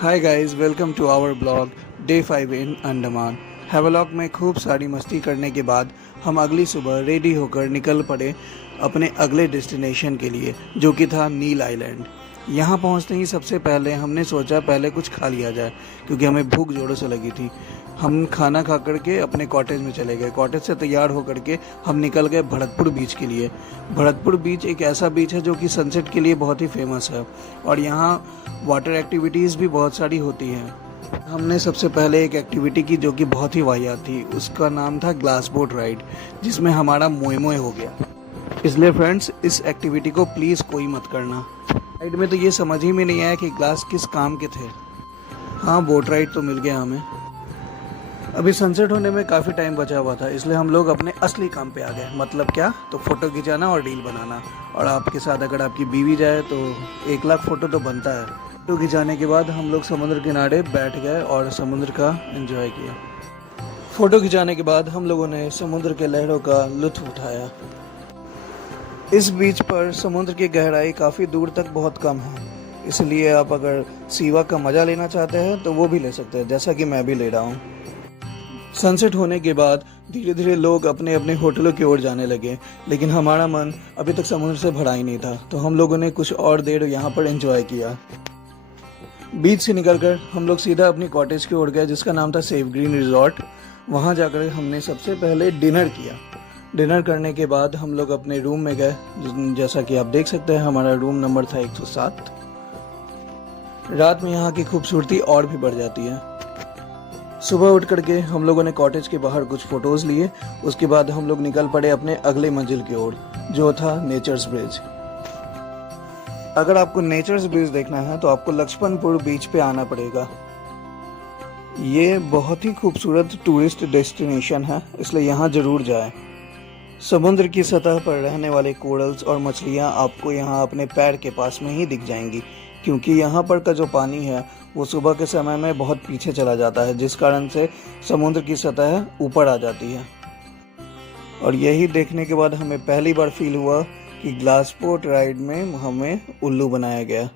Hi guys, welcome to our vlog day 5 in Andaman. Havelock में खूब सारी मस्ती करने के बाद हम अगली सुबह रेडी होकर निकल पड़े अपने अगले डेस्टिनेशन के लिए, जो कि था नील आइलैंड। यहाँ पहुँचते ही सबसे पहले हमने सोचा पहले कुछ खा लिया जाए, क्योंकि हमें भूख जोरों से लगी थी। हम खाना खा करके अपने कॉटेज में चले गए। कॉटेज से तैयार होकर के हम निकल गए भरतपुर बीच के लिए। भरतपुर बीच एक ऐसा बीच है जो कि सनसेट के लिए बहुत ही फेमस है, और यहाँ वाटर एक्टिविटीज़ भी बहुत सारी होती हैं। हमने सबसे पहले एक एक्टिविटी की जो कि बहुत ही वाहियात थी। उसका नाम था ग्लास बोट राइड, जिसमें हमारा मोए मोए हो गया। इसलिए फ्रेंड्स, इस एक्टिविटी को प्लीज़ कोई मत करना। राइड में तो ये समझ ही में नहीं आया कि ग्लास किस काम के थे। हाँ, बोट राइड तो मिल गया हमें। अभी सनसेट होने में काफ़ी टाइम बचा हुआ था, इसलिए हम लोग अपने असली काम पे आ गए। मतलब क्या, तो फ़ोटो खिंचाना और रील बनाना। और आपके साथ अगर आपकी बीवी जाए तो 1 लाख फ़ोटो तो बनता है। फ़ोटो खिंचाने के बाद हम लोग समुद्र किनारे बैठ गए और समुद्र का एंजॉय किया। फ़ोटो खिंचाने के बाद हम लोगों ने समुद्र के लहरों का लुत्फ़ उठाया। इस बीच पर समुद्र की गहराई काफ़ी दूर तक बहुत कम है, इसलिए आप अगर सीवा का मज़ा लेना चाहते हैं तो वो भी ले सकते हैं, जैसा कि मैं भी ले रहा हूँ। सनसेट होने के बाद धीरे धीरे लोग अपने अपने होटलों की ओर जाने लगे, लेकिन हमारा मन अभी तक समुद्र से भरा ही नहीं था, तो हम लोगों ने कुछ और देर यहाँ पर एंजॉय किया। बीच से निकलकर हम लोग सीधा अपनी कॉटेज की ओर गए, जिसका नाम था सेफ ग्रीन रिजॉर्ट। वहाँ जाकर हमने सबसे पहले डिनर किया। डिनर करने के बाद हम लोग अपने रूम में गए। जैसा कि आप देख सकते हैं, हमारा रूम नंबर था 107। रात में यहाँ की खूबसूरती और भी बढ़ जाती है। सुबह उठ करके हम लोगों ने कॉटेज के बाहर कुछ फ़ोटोज़ लिए। उसके बाद हम लोग निकल पड़े अपने अगले मंजिल की ओर, जो था नेचर्स ब्रिज। अगर आपको नेचर्स ब्रिज देखना है तो आपको लक्ष्मणपुर बीच पे आना पड़ेगा। ये बहुत ही खूबसूरत टूरिस्ट डेस्टिनेशन है, इसलिए यहाँ ज़रूर जाएं। समुद्र की सतह पर रहने वाले कोरल्स और मछलियाँ आपको यहाँ अपने पैर के पास में ही दिख जाएंगी, क्योंकि यहाँ पर का जो पानी है वो सुबह के समय में बहुत पीछे चला जाता है, जिस कारण से समुद्र की सतह ऊपर आ जाती है। और यही देखने के बाद हमें पहली बार फील हुआ कि ग्लास बोट राइड में हमें उल्लू बनाया गया।